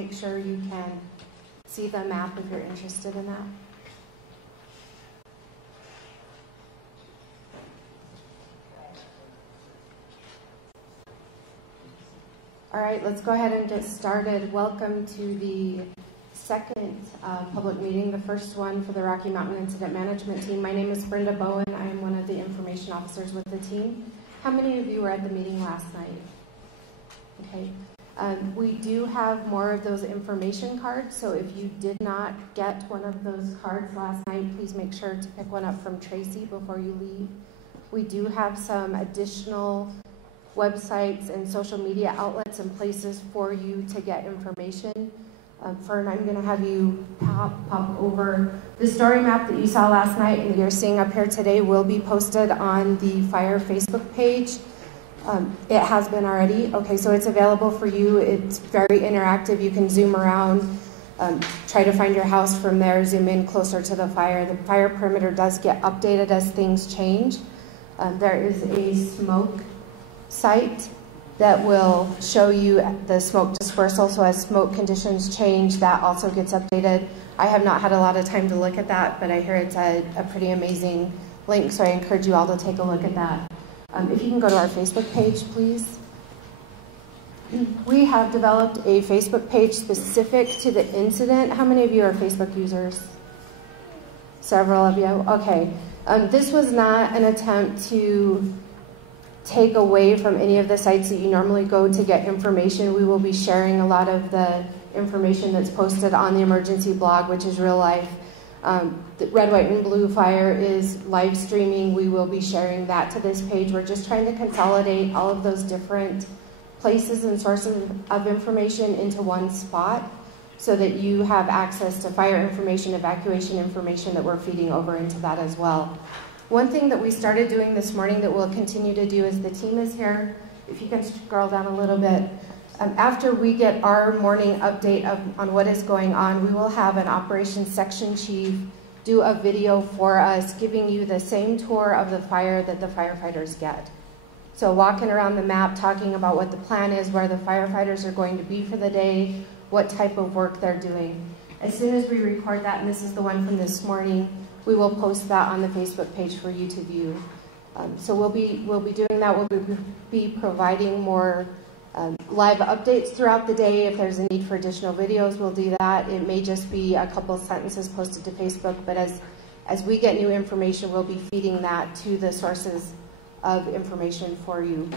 make sure you can see the map if you're interested in that. All right, let's go ahead and get started. Welcome to the second public meeting, the first one for the Rocky Mountain Incident Management Team. My name is Brenda Bowen. I am one of the information officers with the team. How many of you were at the meeting last night? Okay. We do have more of those information cards, so if you did not get one of those cards last night, please make sure to pick one up from Tracy before you leave. We do have some additional websites and social media outlets and places for you to get information. Fern, I'm going to have you pop over. The story map that you saw last night and you're seeing up here today will be posted on the fire Facebook page. It has been already. Okay, so it's available for you. It's very interactive. You can zoom around, try to find your house from there, zoom in closer to the fire. The fire perimeter does get updated as things change. There is a smoke site that will show you the smoke dispersal. So as smoke conditions change, that also gets updated. I have not had a lot of time to look at that, but I hear it's a pretty amazing link, so I encourage you all to take a look at that. If you can go to our Facebook page, please. We have developed a Facebook page specific to the incident. How many of you are Facebook users? Several of you? Okay. This was not an attempt to take away from any of the sites that you normally go to get information. We will be sharing a lot of the information that's posted on the emergency blog, which is real life. The Red, White, and Blue Fire is live streaming. We will be sharing that to this page. We're just trying to consolidate all of those different places and sources of information into one spot so that you have access to fire information, evacuation information that we're feeding over into that as well. One thing that we started doing this morning that we'll continue to do is the team is here. If you can scroll down a little bit. After we get our morning update on what is going on, we will have an operations section chief do a video for us giving you the same tour of the fire that the firefighters get. So walking around the map, talking about what the plan is, where the firefighters are going to be for the day, what type of work they're doing. As soon as we record that, and this is the one from this morning, we will post that on the Facebook page for you to view. So we'll be doing that. We'll be providing more live updates throughout the day. If there's a need for additional videos, we'll do that. It may just be a couple sentences posted to Facebook, but as we get new information, we'll be feeding that to the sources of information for you.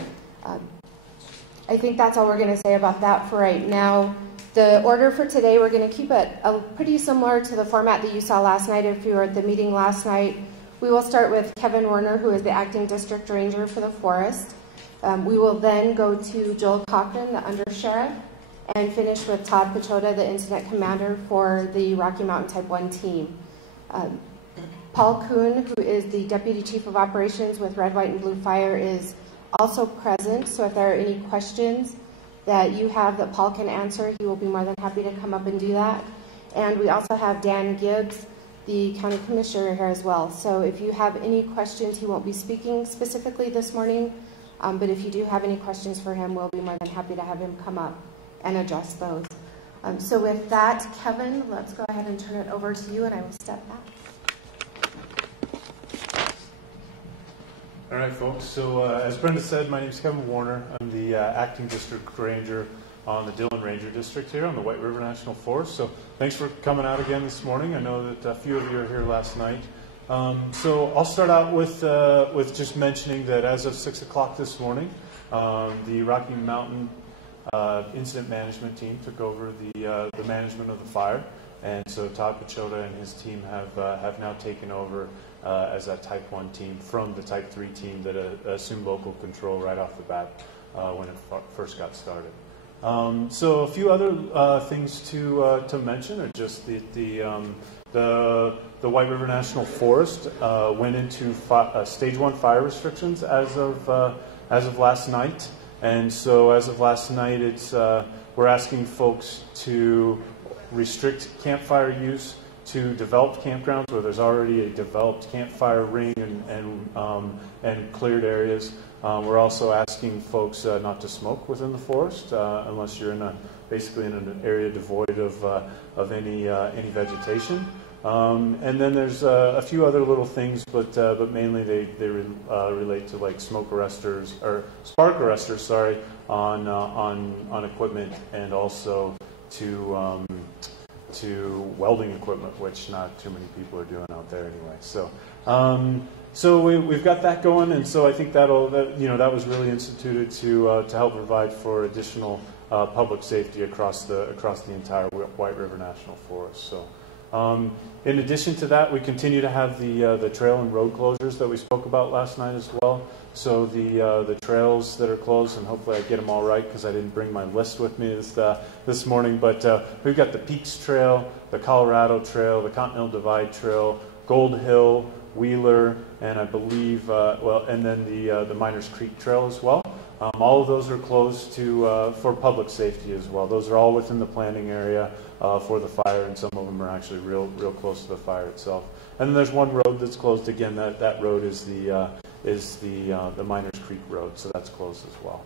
I think that's all we're going to say about that for right now. The order for today, we're going to keep it pretty similar to the format that you saw last night if you were at the meeting last night. We will start with Kevin Warner, who is the acting district ranger for the forest. We will then go to Joel Cochran, the undersheriff, and finish with Todd Pachota, the incident commander for the Rocky Mountain Type 1 team. Paul Kuhn, who is the deputy chief of operations with Red, White, and Blue Fire, is also present. So if there are any questions that you have that Paul can answer, he will be more than happy to come up and do that. And we also have Dan Gibbs, the county commissioner, here as well. So if you have any questions, he won't be speaking specifically this morning. But if you do have any questions for him, we'll be more than happy to have him come up and address those. So with that, Kevin, let's go ahead and turn it over to you, and I will step back. All right, folks. So as Brenda said, my name is Kevin Warner. I'm the acting district ranger on the Dillon Ranger District here on the White River National Forest. So thanks for coming out again this morning. I know that a few of you are here last night. So I'll start out with just mentioning that as of 6 o'clock this morning, the Rocky Mountain Incident Management Team took over the management of the fire, and so Todd Pachota and his team have now taken over as that Type 1 team from the Type 3 team that assumed local control right off the bat when it first got started. So a few other things to mention are just the White River National Forest went into stage 1 fire restrictions as of last night, and so as of last night, we're asking folks to restrict campfire use to developed campgrounds where there's already a developed campfire ring and cleared areas. We're also asking folks not to smoke within the forest unless you're in a basically in an area devoid of any vegetation. And then there's a few other little things, but mainly they relate to like smoke arresters or spark arresters, sorry, on equipment, and also to welding equipment, which not too many people are doing out there anyway. So we've got that going, and so I think that was really instituted to help provide for additional public safety across the entire White River National Forest. So. In addition to that, we continue to have the trail and road closures that we spoke about last night as well. So the trails that are closed, and hopefully I get them all right because I didn't bring my list with me this morning. But we've got the Peaks Trail, the Colorado Trail, the Continental Divide Trail, Gold Hill, Wheeler, and I believe and then the Miners Creek Trail as well. All of those are closed for public safety as well. Those are all within the planning area for the fire, and some of them are actually real close to the fire itself. And then there's one road that's closed again. That road is the Miners Creek Road, so that's closed as well.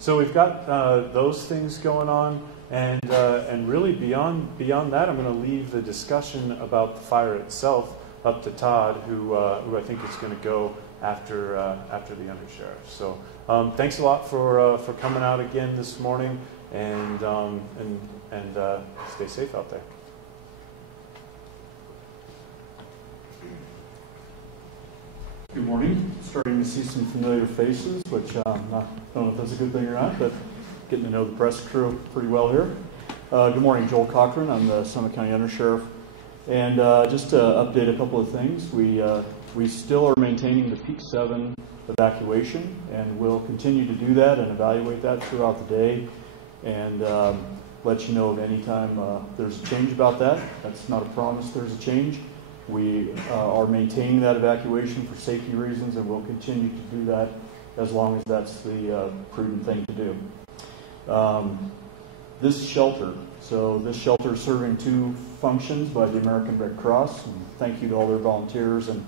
So we've got those things going on, and really beyond that, I'm going to leave the discussion about the fire itself up to Todd, who I think is going to go after the undersheriff. So thanks a lot for coming out again this morning, and stay safe out there. Good morning. Starting to see some familiar faces, which I don't know if that's a good thing or not, but getting to know the press crew pretty well here. Good morning, Joel Cochran. I'm the Summit County Undersheriff. And just to update a couple of things, we still are maintaining the Peak 7 evacuation, and we'll continue to do that and evaluate that throughout the day, and let you know of any time there's a change about that. That's not a promise there's a change. We are maintaining that evacuation for safety reasons, and we'll continue to do that as long as that's the prudent thing to do. This shelter is serving two functions by the American Red Cross, and thank you to all their volunteers and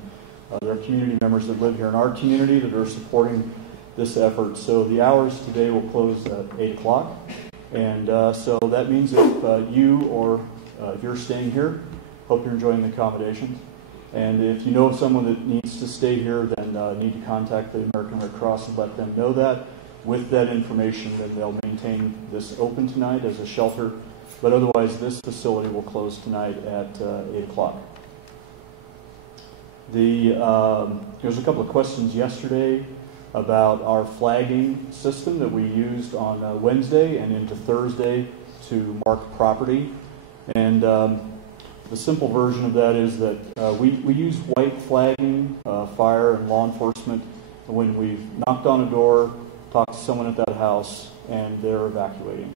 their community members that live here in our community that are supporting this effort. So the hours today will close at 8 o'clock, and so that means if you or if you're staying here, hope you're enjoying the accommodations. And if you know of someone that needs to stay here, then need to contact the American Red Cross and let them know that. With that information, then they'll maintain this open tonight as a shelter, but otherwise this facility will close tonight at 8 o'clock. There was a couple of questions yesterday about our flagging system that we used on Wednesday and into Thursday to mark property. And the simple version of that is that we use white flagging, fire and law enforcement, when we've knocked on a door, talked to someone at that house, and they're evacuating.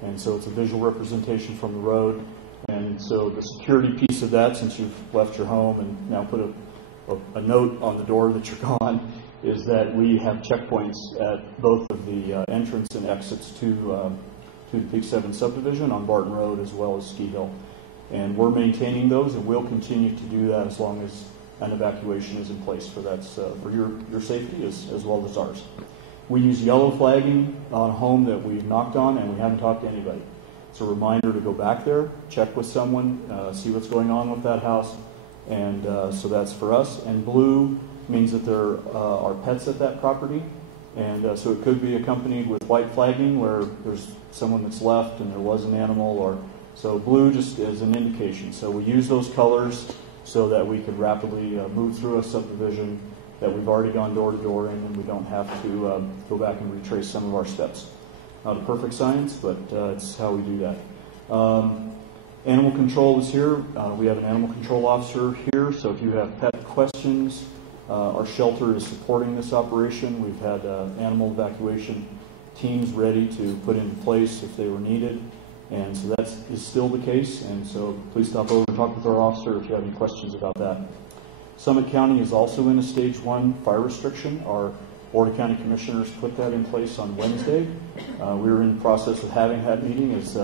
And so it's a visual representation from the road. And so the security piece of that, since you've left your home and now put a note on the door that you're gone, is that we have checkpoints at both of the entrance and exits to the Peak 7 subdivision on Barton Road as well as Ski Hill. And we're maintaining those, and we'll continue to do that as long as an evacuation is in place for that, for your safety as well as ours. We use yellow flagging on a home that we've knocked on and we haven't talked to anybody. It's a reminder to go back there, check with someone, see what's going on with that house, and so that's for us. And blue means that there are pets at that property, and so it could be accompanied with white flagging where there's someone that's left and there was an animal, or so blue just as an indication. So we use those colors so that we could rapidly move through a subdivision that we've already gone door to door in, and we don't have to go back and retrace some of our steps. Not a perfect science, but it's how we do that. Animal control is here. We have an animal control officer here, so if you have pet questions, our shelter is supporting this operation. We've had animal evacuation teams ready to put into place if they were needed, and so that is still the case, and so please stop over and talk with our officer if you have any questions about that. Summit County is also in a stage 1 fire restriction. Our Board of County Commissioners put that in place on Wednesday. We were in the process of having that meeting as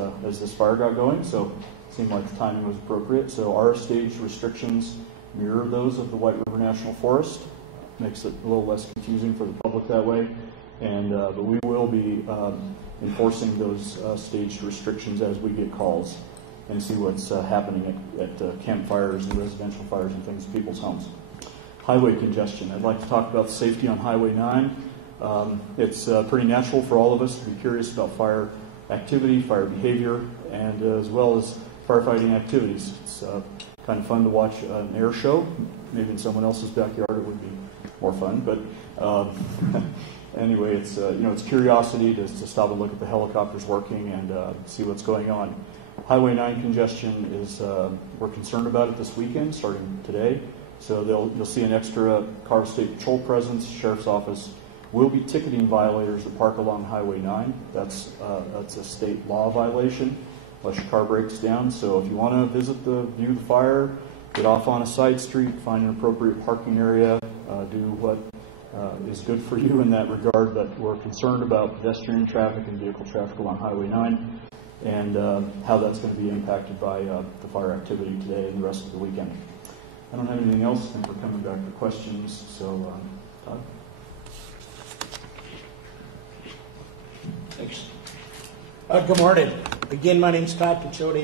this fire got going, so it seemed like the timing was appropriate. So our stage restrictions mirror those of the White River National Forest. Makes it a little less confusing for the public that way. And but we will be enforcing those staged restrictions as we get calls and see what's happening at campfires and residential fires and things in people's homes. Highway congestion. I'd like to talk about safety on Highway 9. It's pretty natural for all of us to be curious about fire activity, fire behavior, and as well as firefighting activities. It's kind of fun to watch an air show. Maybe in someone else's backyard it would be more fun, but anyway, it's it's curiosity to stop and look at the helicopters working and see what's going on. Highway 9 congestion is we're concerned about it this weekend, starting today. So you'll see an extra Colorado State Patrol presence. Sheriff's Office will be ticketing violators that park along Highway 9. That's a state law violation unless your car breaks down. So if you want to view the fire, get off on a side street, find an appropriate parking area, do what is good for you in that regard. But we're concerned about pedestrian traffic and vehicle traffic along Highway 9 and how that's going to be impacted by the fire activity today and the rest of the weekend. I don't have anything else. I think we're coming back to questions. So, Todd? Thanks. Good morning. Again, my name's Todd Pichote,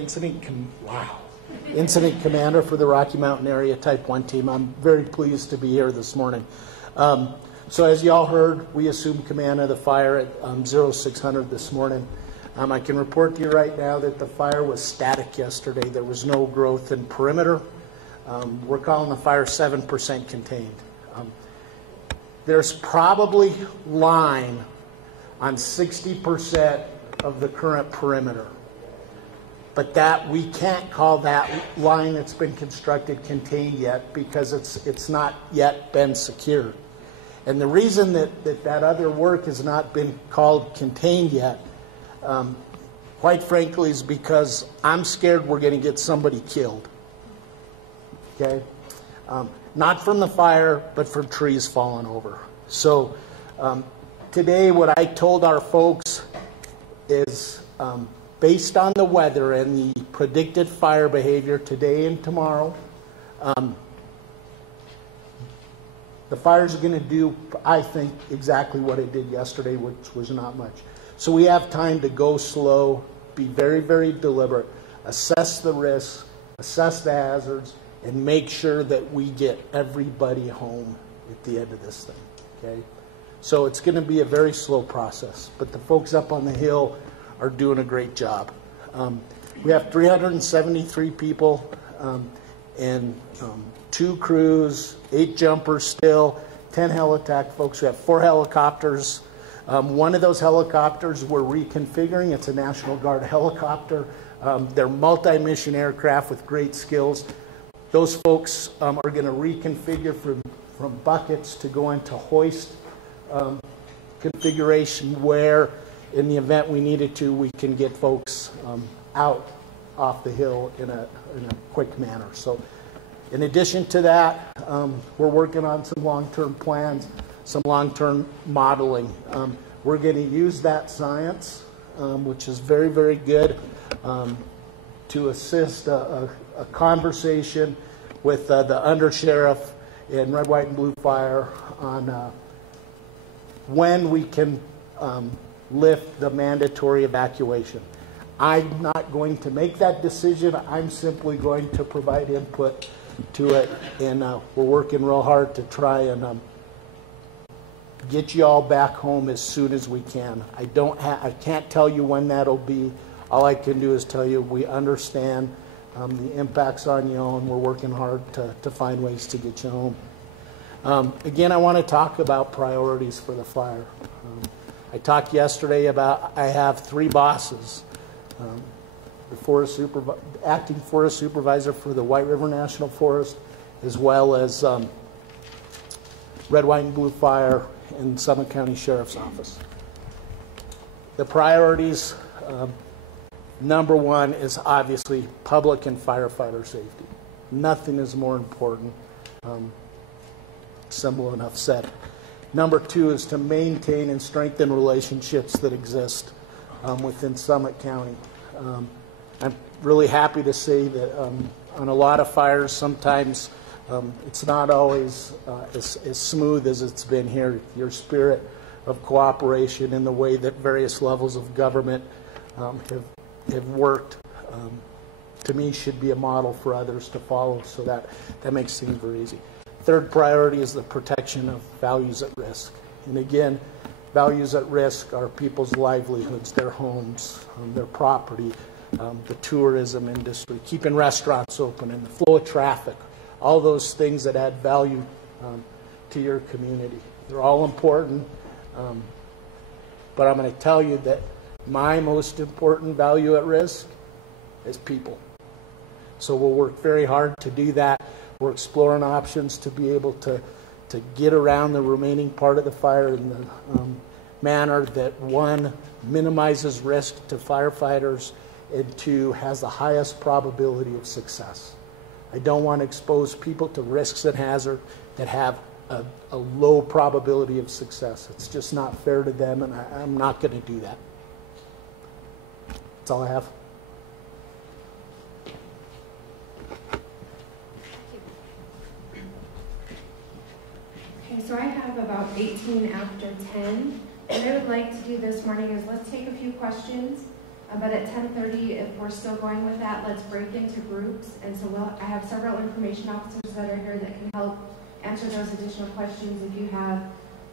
Incident Commander for the Rocky Mountain Area Type 1 team. I'm very pleased to be here this morning. So as you all heard, we assumed command of the fire at 0600 this morning. I can report to you right now that the fire was static yesterday. There was no growth in perimeter. We're calling the fire 7% contained. There's probably line on 60% of the current perimeter. But that we can't call that line that's been constructed contained yet because it's not yet been secured. And the reason that other work has not been called contained yet, quite frankly, is because I'm scared we're going to get somebody killed. Okay? Not from the fire, but from trees falling over. So today what I told our folks is based on the weather and the predicted fire behavior today and tomorrow, the fire's going to do, I think, exactly what it did yesterday, which was not much. So we have time to go slow, be very, very deliberate, assess the risks, assess the hazards, and make sure that we get everybody home at the end of this thing, okay? So it's going to be a very slow process, but the folks up on the hill are doing a great job. We have 373 people and 2 crews, 8 jumpers still, 10 helitack folks. We have 4 helicopters. One of those helicopters we're reconfiguring. It's a National Guard helicopter. They're multi-mission aircraft with great skills. Those folks are going to reconfigure from buckets to go into hoist configuration where, in the event we needed to, we can get folks out off the hill in a quick manner. So in addition to that, we're working on some long-term plans, some long-term modeling. We're going to use that science, which is very, very good, to assist a conversation with the undersheriff in Red, White, and Blue Fire on when we can lift the mandatory evacuation. I'm not going to make that decision. I'm simply going to provide input to it, and we're working real hard to try and get you all back home as soon as we can. I can't tell you when that'll be. All I can do is tell you we understand the impacts on you all, and we're working hard to find ways to get you home. Again, I want to talk about priorities for the fire. I talked yesterday about I have 3 bosses. The acting forest supervisor for the White River National Forest, as well as Red, White, and Blue Fire and Summit County Sheriff's Office. The priorities, number 1 is obviously public and firefighter safety. Nothing is more important. Simple enough said. Number 2 is to maintain and strengthen relationships that exist within Summit County. I'm really happy to say that on a lot of fires, sometimes it's not always as smooth as it's been here. Your spirit of cooperation in the way that various levels of government have worked, to me, should be a model for others to follow, so that makes things very easy. Third priority is the protection of values at risk. And again, values at risk are people's livelihoods, their homes, their property, the tourism industry, keeping restaurants open, and the flow of traffic, all those things that add value to your community. They're all important, but I'm going to tell you that my most important value at risk is people. So we'll work very hard to do that. We're exploring options to be able to get around the remaining part of the fire in the manner that, one, minimizes risk to firefighters, and two, has the highest probability of success. I don't want to expose people to risks and hazard that have a low probability of success. It's just not fair to them, and I'm not going to do that. That's all I have. Okay, so I have about 18 after 10. What I would like to do this morning is let's take a few questions. But at 10:30, if we're still going with that, let's break into groups. And so I have several information officers that are here that can help answer those additional questions. If you have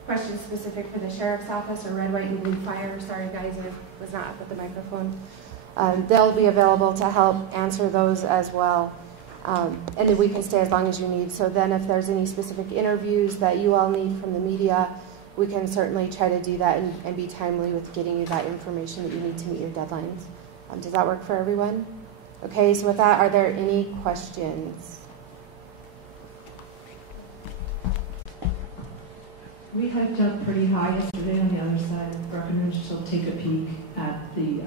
questions specific for the sheriff's office or red, white, and blue fire, sorry guys, I was not up at the microphone. They'll be available to help answer those as well. And then we can stay as long as you need. So then if there's any specific interviews that you all need from the media, we can certainly try to do that and be timely with getting you that information that you need to meet your deadlines. Does that work for everyone? Okay, so with that, are there any questions? We hiked up pretty high yesterday on the other side of Breckenridge to take a peek at the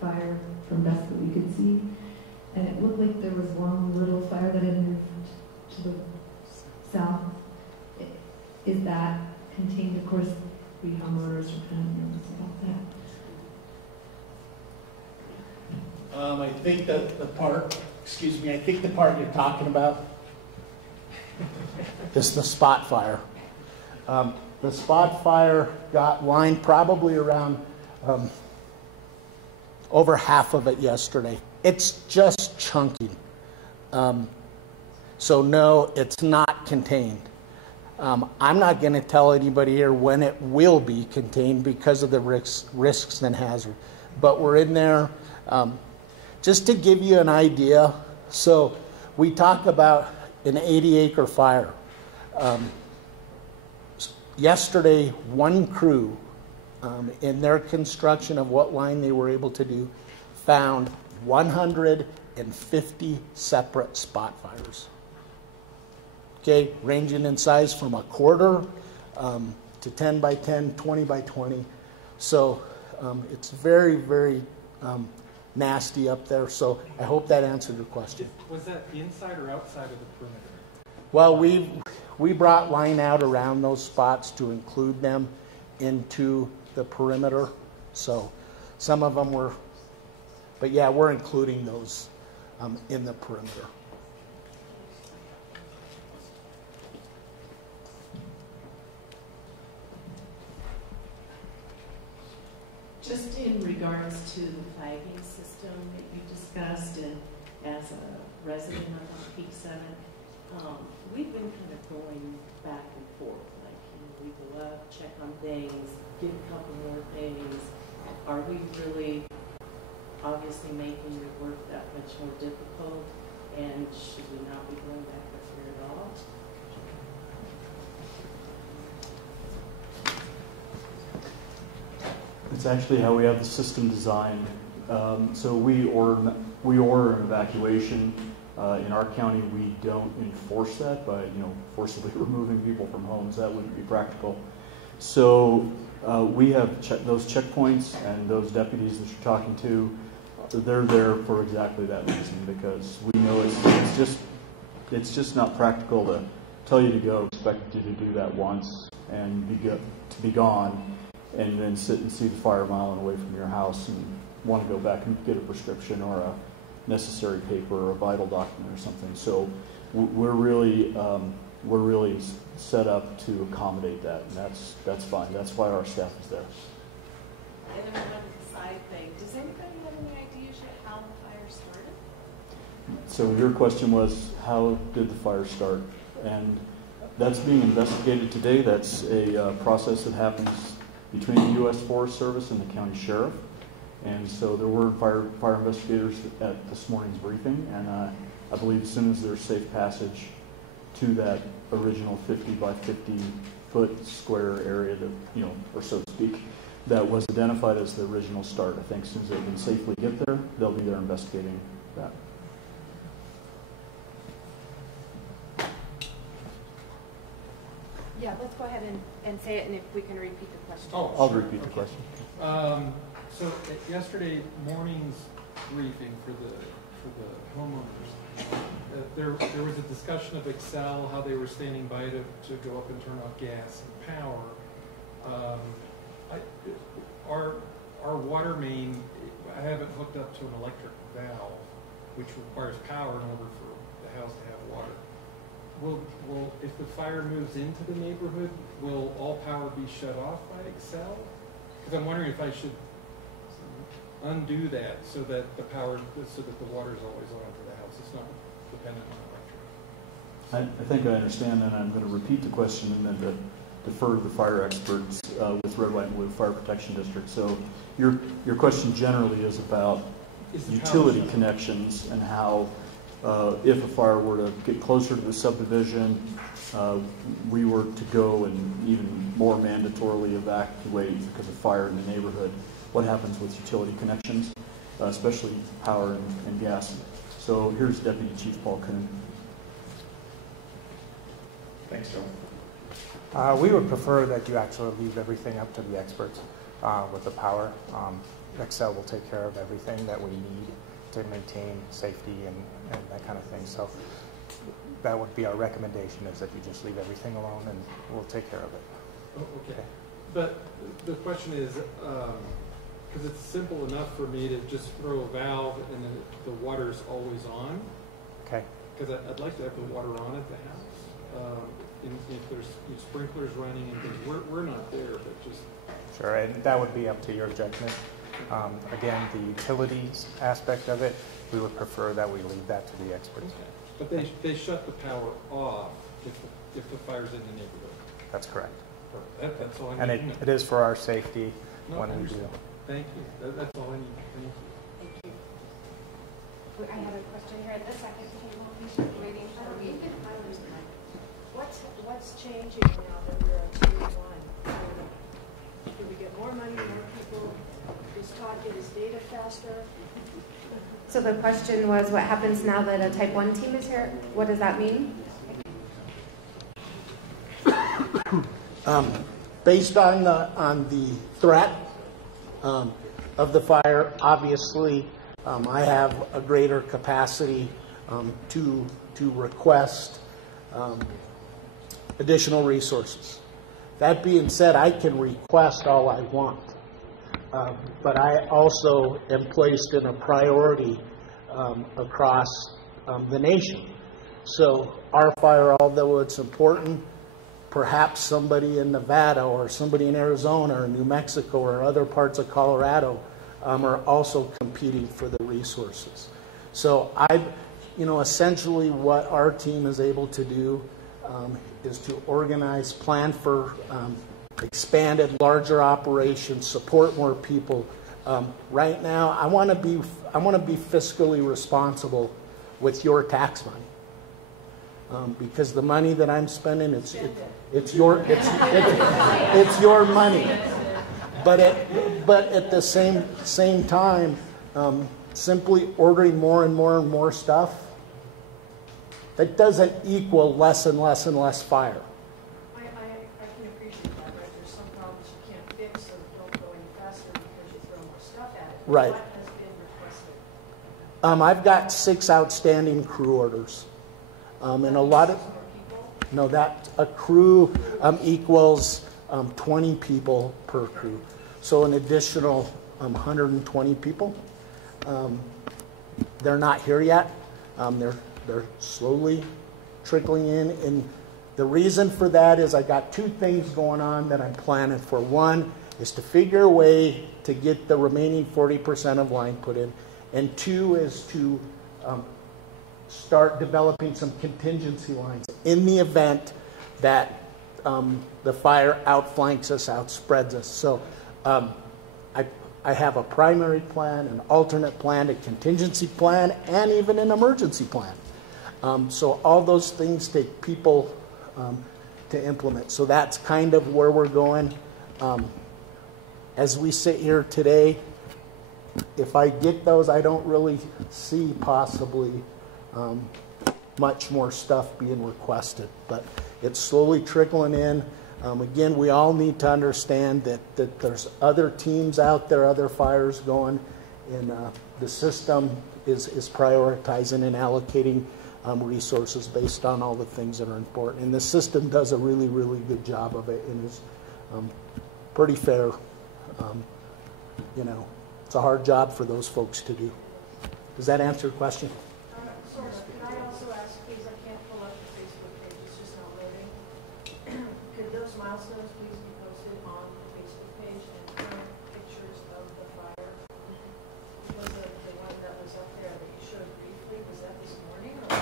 fire from best that we could see. And it looked like there was one little fire that had moved to the south. Is that contained? Of course, we homeowners are kind of nervous about that. I think that the part, I think the part you're talking about is the spot fire. The spot fire got lined probably around over half of it yesterday. It's just chunking. So no, it's not contained. I'm not going to tell anybody here when it will be contained because of the risks and hazard. But we're in there. Just to give you an idea, so we talk about an 80-acre fire. Yesterday, one crew, in their construction of what line they were able to do, found 150 separate spot fires. Okay, ranging in size from a quarter to 10 by 10, 20 by 20. So it's very, very nasty up there. So I hope that answered your question. Was that inside or outside of the perimeter? Well, we brought line out around those spots to include them into the perimeter. So some of them were, but yeah, we're including those in the perimeter. Just in regards to the flagging system that you discussed, and as a resident of Peak 7, we've been kind of going back and forth. Like, we go up, check on things, get a couple more things. Are we really obviously making your work that much more difficult? And should we not be going back up here at all? It's actually how we have the system designed. So we order an evacuation. In our county, we don't enforce that by forcibly removing people from homes. That wouldn't be practical. So we have those checkpoints, and those deputies that you're talking to, they're there for exactly that reason, because we know it's just not practical to tell you to go, expect you to do that once and be gone, and then sit and see the fire a mile away from your house and want to go back and get a prescription or a necessary paper or a vital document or something. So we're really we're really set up to accommodate that, and that's fine. That's why our staff is there. And then one side thing, does anybody have any ideas yet how the fire started? So your question was, how did the fire start? And that's being investigated today. That's a process that happens between the U.S. Forest Service and the county sheriff. And so there were fire investigators at this morning's briefing, and I believe as soon as there's safe passage to that original 50 by 50 foot square area that, or so to speak, that was identified as the original start. I think as soon as they can safely get there, they'll be there investigating that. Yeah, let's go ahead and say it, and if we can repeat the question. Oh, I'll sure. repeat the question. So at yesterday morning's briefing for the homeowners, there was a discussion of Excel, how they were standing by to go up and turn off gas and power. Our water main, I have it hooked up to an electric valve, which requires power in order for the house to have water. Will if the fire moves into the neighborhood, will all power be shut off by Excel? Because I'm wondering if I should undo that so that the water is always on for the house. It's not dependent on electric. I think I understand, and I'm going to repeat the question and then defer to the fire experts with Red, White, and Blue Fire Protection District. So your question generally is about utility connections and how if a fire were to get closer to the subdivision, we were to go and even more mandatorily evacuate because of fire in the neighborhood. What happens with utility connections, especially power and gas? So here's Deputy Chief Paul Kuhn. Thanks, Joe. We would prefer that you actually leave everything up to the experts with the power. Excel will take care of everything that we need to maintain safety and that kind of thing. So that would be our recommendation, is that you just leave everything alone and we'll take care of it. Oh, okay. But the question is, because it's simple enough for me to just throw a valve and then the water's always on. Okay. Because I'd like to have the water on at the house. If there's sprinklers running and things, we're not there, but just... Sure, and that would be up to your judgment. Again, the utilities aspect of it, we would prefer that we leave that to the experts. Okay. But they shut the power off if the fire's in the neighborhood. That's correct. That's all I need. And it is for our safety when we do. Thank you. That's all I need. Thank you. Thank you. I have a question here at the second table. He's waiting for me. What's changing now that we're at tier 1? Do we get more money, more people? Does Todd get his data faster? So the question was, what happens now that a type 1 team is here? What does that mean? Based on the threat of the fire, obviously, I have a greater capacity to request additional resources. That being said, I can request all I want, but I also am placed in a priority across the nation. So our fire, although it's important, perhaps somebody in Nevada or somebody in Arizona or New Mexico or other parts of Colorado are also competing for the resources. So essentially what our team is able to do is to organize, plan for expanded, larger operations, support more people. Right now, I want to be fiscally responsible with your tax money, because the money that I'm spending, it's your money. But at the same time, simply ordering more and more and more stuff, that doesn't equal less and less and less fire. I can appreciate that, right? There's some problems you can't fix or don't go any faster because you throw more stuff at it. Right. What has been requested? I've got 6 outstanding crew orders, and a lot of a crew equals 20 people per crew, so an additional 120 people. They're not here yet. They're slowly trickling in The reason for that is I got two things going on that I'm planning for. One is to figure a way to get the remaining 40% of line put in, and two is to start developing some contingency lines in the event that the fire outflanks us, outspreads us. So I have a primary plan, an alternate plan, a contingency plan, and even an emergency plan. So all those things take people to implement. So that's kind of where we're going. As we sit here today, if I get those, I don't really see possibly much more stuff being requested, but it's slowly trickling in. Again, we all need to understand that there's other teams out there, other fires going, and the system is prioritizing and allocating resources based on all the things that are important. And the system does a really, really good job of it, and is pretty fair. You know, it's a hard job for those folks to do. Does that answer your question? Sort of. Can I also ask, please, I can't pull up the Facebook page, it's just not loading. Could those milestones please be posted on the Facebook page and current pictures of the fire? Was the one that was up there that you showed briefly, was that this morning or?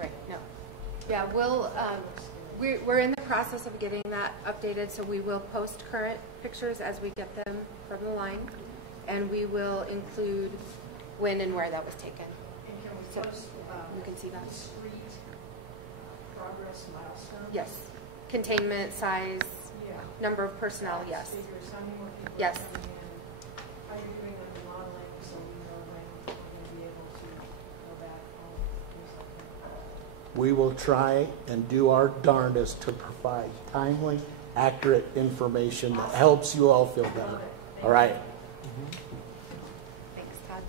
Right, no. Yeah, we're in the process of getting that updated, so we will post current pictures as we get them from the line, and we will include when and where that was taken. And can we So post you can see that. discrete progress milestones? Yes. Containment, size, Yeah. number of personnel, yes. Figures, how many more people Yes. are coming in, how you're doing on the modeling, so we know when we're going to be able to go back home, things like that. We will try and do our darndest to provide timely, accurate information that helps you all feel better. All right. Thanks, Todd.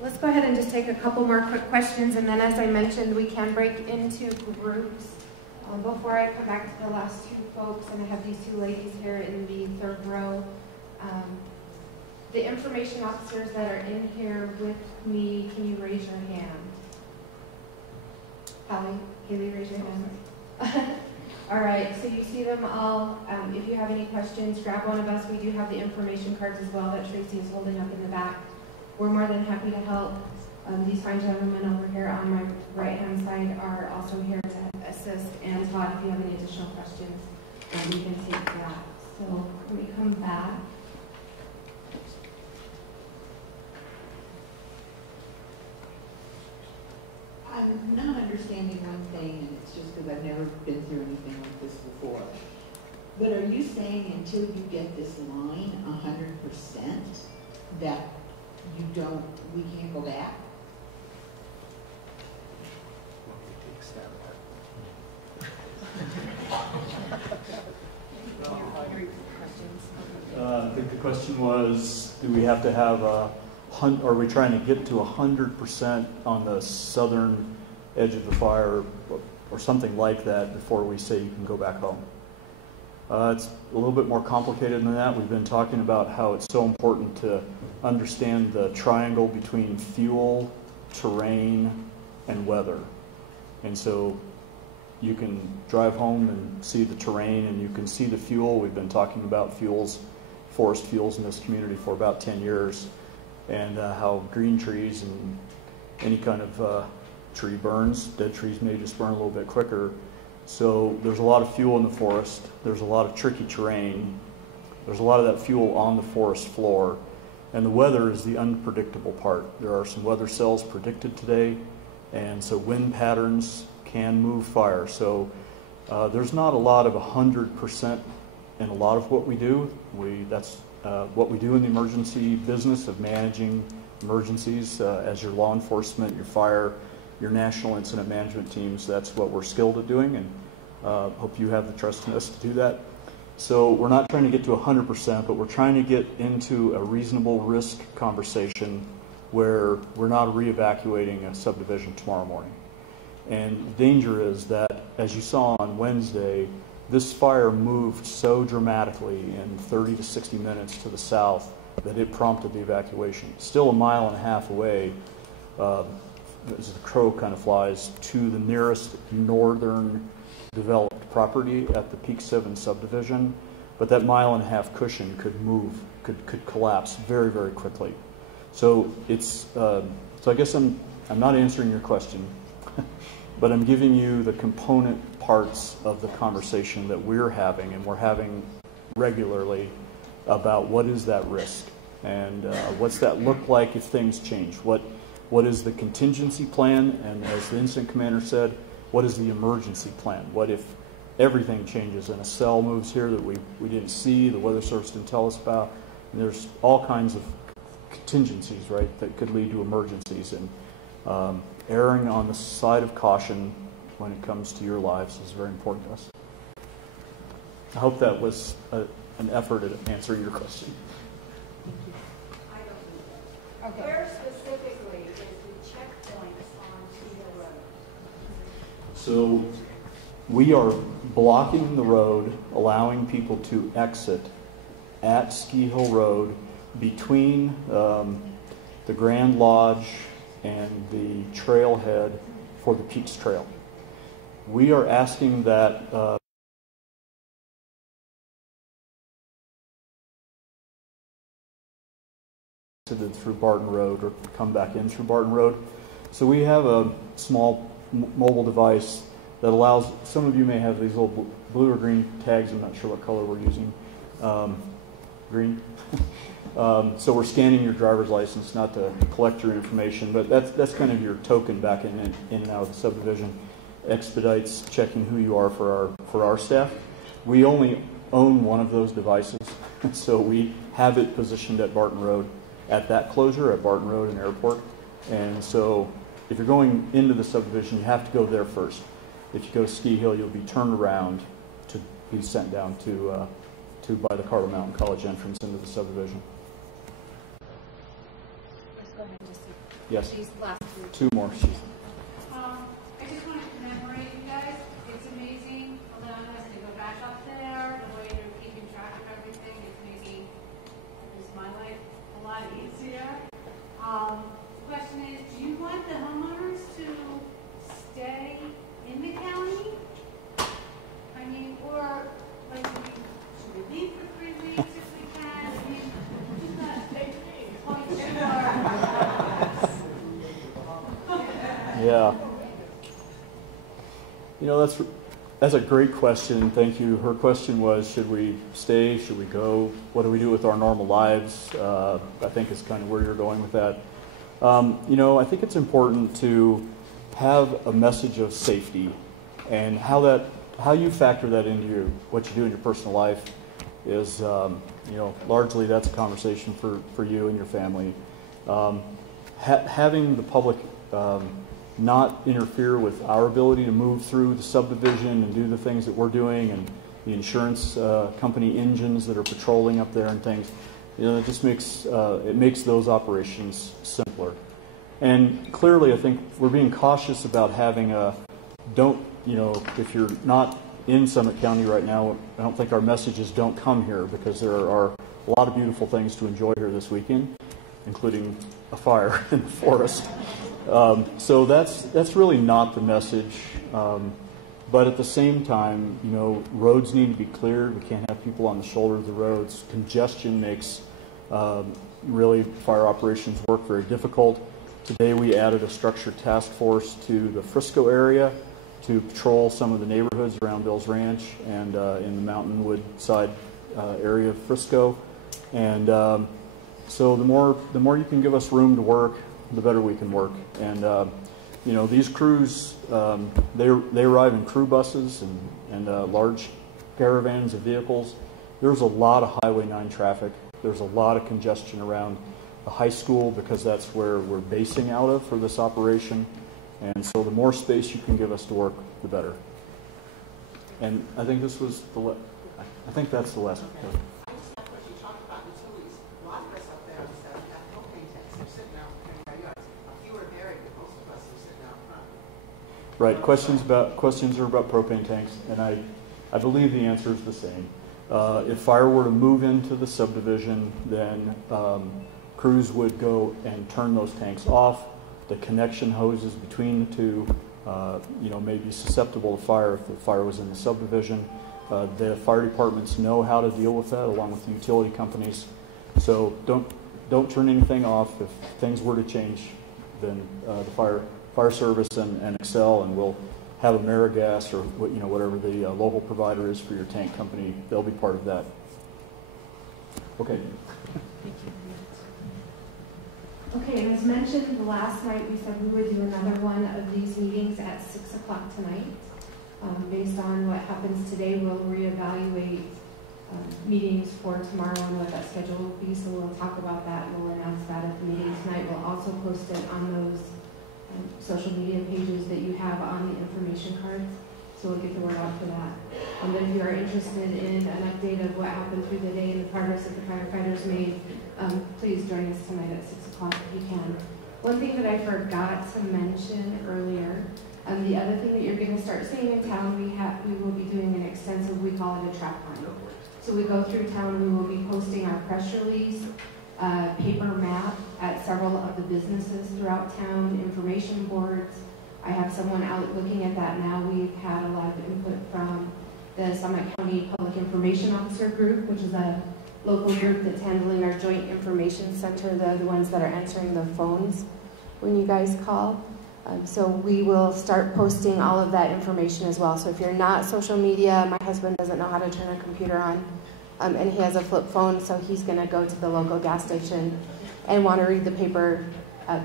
Let's go ahead and just take a couple more quick questions, and then as I mentioned, we can break into groups. Before I come back to the last two folks, and I have these two ladies here in the third row, the information officers that are in here with me, can you raise your hand? Haley, raise your hand. All right, so you see them all. If you have any questions, grab one of us. We do have the information cards as well that Tracy is holding up in the back. We're more than happy to help. These fine gentlemen over here on my right-hand side are also here to assist. And Todd, if you have any additional questions, we can take that. So let me come back. I'm not understanding one thing, and it's just because I've never been through anything like this before. But are you saying until you get this line 100% that we can't go back? I think the question was, do we have to have are we trying to get to 100% on the southern edge of the fire or something like that before we say you can go back home? It's a little bit more complicated than that. We've been talking about how it's so important to understand the triangle between fuel, terrain, and weather. And so you can drive home and see the terrain, and you can see the fuel. We've been talking about fuels, forest fuels in this community for about 10 years, and how green trees and any kind of tree burns. Dead trees may just burn a little bit quicker. So there's a lot of fuel in the forest. There's a lot of tricky terrain. There's a lot of that fuel on the forest floor. And the weather is the unpredictable part. There are some weather cells predicted today, and so wind patterns can move fire. So there's not a lot of 100% in a lot of what we do. That's what we do in the emergency business of managing emergencies as your law enforcement, your fire, your national incident management teams. That's what we're skilled at doing, and hope you have the trust in us to do that. So we're not trying to get to 100%, but we're trying to get into a reasonable risk conversation where we're not re-evacuating a subdivision tomorrow morning. And the danger is that, as you saw on Wednesday, this fire moved so dramatically in 30 to 60 minutes to the south that it prompted the evacuation. Still a mile and a half away, as the crow kind of flies, to the nearest northern developed property at the Peak 7 subdivision, but that mile-and-a-half cushion could move, could collapse very, very quickly. So it's so I guess I'm not answering your question, but I'm giving you the component parts of the conversation that we're having, and we're having regularly, about what is that risk and what's that look like if things change. What is the contingency plan, and as the incident commander said, what is the emergency plan? What if everything changes and a cell moves here that we didn't see, the weather service didn't tell us about? And there's all kinds of contingencies, right, that could lead to emergencies, and erring on the side of caution when it comes to your lives is very important to us. I hope that was an effort at answering your question. Okay. Where specifically is the checkpoints on Cedar Road? So we are blocking the road, allowing people to exit at Ski Hill Road between the Grand Lodge and the trailhead for the Peaks Trail. We are asking that through Barton Road or come back in through Barton Road. So we have a small mobile device that allows, some of you may have these little blue or green tags, I'm not sure what color we're using. Green. So we're scanning your driver's license, not to collect your information, but that's kind of your token back in and out of the subdivision. Expedites checking who you are for our staff. We only own one of those devices, so we have it positioned at Barton Road, at that closure at Barton Road and Airport. And so if you're going into the subdivision, you have to go there first. If you go to Ski Hill, you'll be turned around to be sent down to by the Carter Mountain College entrance into the subdivision. Let's go ahead and just see. Yes. These last two more. I just want to commemorate you guys. It's amazing allowing us to go back up there, the way you're keeping track of everything. It's amazing. It makes my life a lot easier. The question is, do you want the homeowners to stay in the county? I mean, or like, should we leave for 3 weeks if we can? I mean, just not point to our... Yeah. You know, that's a great question. Thank you. Her question was, should we stay? Should we go? What do we do with our normal lives? I think is kind of where you're going with that. You know, I think it's important to have a message of safety, and how you factor that into what you do in your personal life is, you know, largely that's a conversation for you and your family. Having the public not interfere with our ability to move through the subdivision and do the things that we're doing, and the insurance company engines that are patrolling up there and things, you know, it just makes those operations simpler. And clearly, I think we're being cautious about having you know, if you're not in Summit County right now, I don't think our message is don't come here, because there are a lot of beautiful things to enjoy here this weekend, including a fire in the forest. So that's really not the message. But at the same time, you know, roads need to be cleared. We can't have people on the shoulder of the roads. Congestion makes really fire operations work very difficult. Today we added a structured task force to the Frisco area to patrol some of the neighborhoods around Bill's Ranch and in the Mountainwood side area of Frisco. And so the more you can give us room to work, the better we can work. And you know, these crews, they arrive in crew buses and large caravans of vehicles. There's a lot of Highway 9 traffic. There's a lot of congestion around the high school, because that's where we're basing out of for this operation. And so the more space you can give us to work, the better. And I think this was I think that's the last. Okay. I just have a question. You talked about utilities. A lot of us up there have propane tanks. They're sitting out in our yards. A few are married, but most of us are sitting out front. Right. Questions are about propane tanks, and I believe the answer is the same. If fire were to move into the subdivision, then crews would go and turn those tanks off. The connection hoses between the two may be susceptible to fire if the fire was in the subdivision. The fire departments know how to deal with that, along with the utility companies. So don't turn anything off. If things were to change, then the fire service and Excel, and we'll have AmeriGas or whatever the local provider is for your tank company. They'll be part of that. Okay. Okay, and as mentioned last night, we said we would do another one of these meetings at 6 o'clock tonight. Based on what happens today, we'll reevaluate meetings for tomorrow and what that schedule will be. So we'll talk about that and we'll announce that at the meeting tonight. We'll also post it on those social media pages that you have on the information cards. So we'll get the word out for that. And then if you are interested in an update of what happened through the day and the progress that the firefighters made, please join us tonight at 6 o'clock if you can. One thing that I forgot to mention earlier, the other thing that you're going to start seeing in town, we will be doing an extensive, we call it a trap line. So we go through town, we will be posting our press release, paper map at several of the businesses throughout town, information boards. I have someone out looking at that now. We've had a lot of input from the Summit County Public Information Officer Group, which is a local group that's handling our Joint Information Center. They're the ones that are answering the phones when you guys call. So we will start posting all of that information as well. So if you're not social media, my husband doesn't know how to turn a computer on, and he has a flip phone, so he's going to go to the local gas station and want to read the paper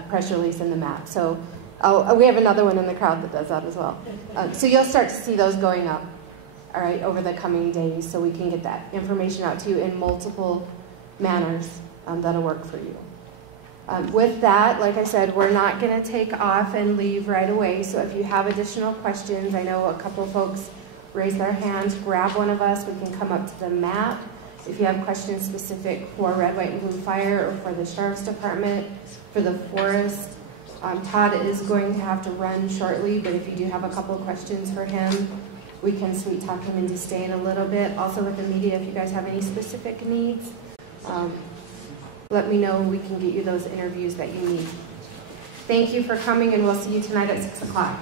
press release and the map. So we have another one in the crowd that does that as well. So you'll start to see those going up, all right, over the coming days, so we can get that information out to you in multiple manners that'll work for you. With that, like I said, we're not going to take off and leave right away. So if you have additional questions, I know a couple of folks raised their hands, grab one of us. We can come up to the map. If you have questions specific for Red, White, and Blue Fire or for the Sheriff's Department, for the forest, Todd is going to have to run shortly, but if you do have a couple of questions for him, we can sweet talk him into staying a little bit. Also with the media, if you guys have any specific needs, let me know. We can get you those interviews that you need. Thank you for coming, and we'll see you tonight at 6 o'clock.